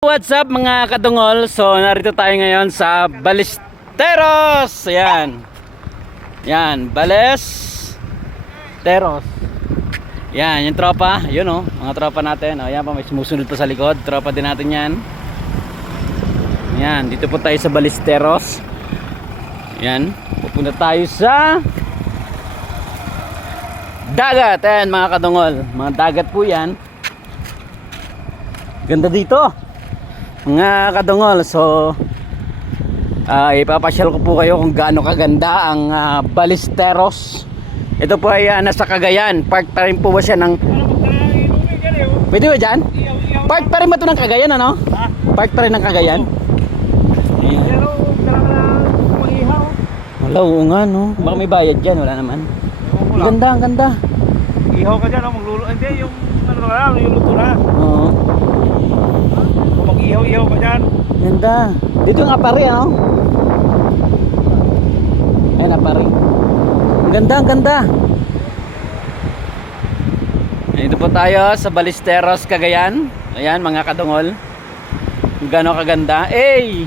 What's up mga kadungol? So narito tayo ngayon sa Ballesteros. Ayan. Yan, Ballesteros. Yan, yung tropa. Yun oh, mga tropa natin. O yan pa, may sumusunod pa sa likod. Tropa din natin yan. Yan, dito po tayo sa Ballesteros. Yan, pupunta tayo sa dagat. Ayan mga kadungol, mga dagat po yan. Ganda dito mga kadungol. So ipapasyal ko po kayo kung gaano kaganda ang Ballesteros. Ito po ay nasa Cagayan. Park pa rin po ba siya ng... Pwede ba dyan? Park pa rin ba ito ng Cagayan, ano? Park pa rin ng Cagayan. Wala, oo nga no. Baka may bayad dyan, wala naman. Ang ganda, ang ganda. Ihaw ka dyan, maglulo. Hindi, yung ano na, yung luto na. Oo. Kung mag-ihaw-ihaw ka dyan. Ganda. Dito yung apari, ano? Ayan, apari. Ang ganda, ang ganda. Dito po tayo sa Ballesteros, Cagayan. Ayan, mga kadungol. Gano'ng kaganda. Hey!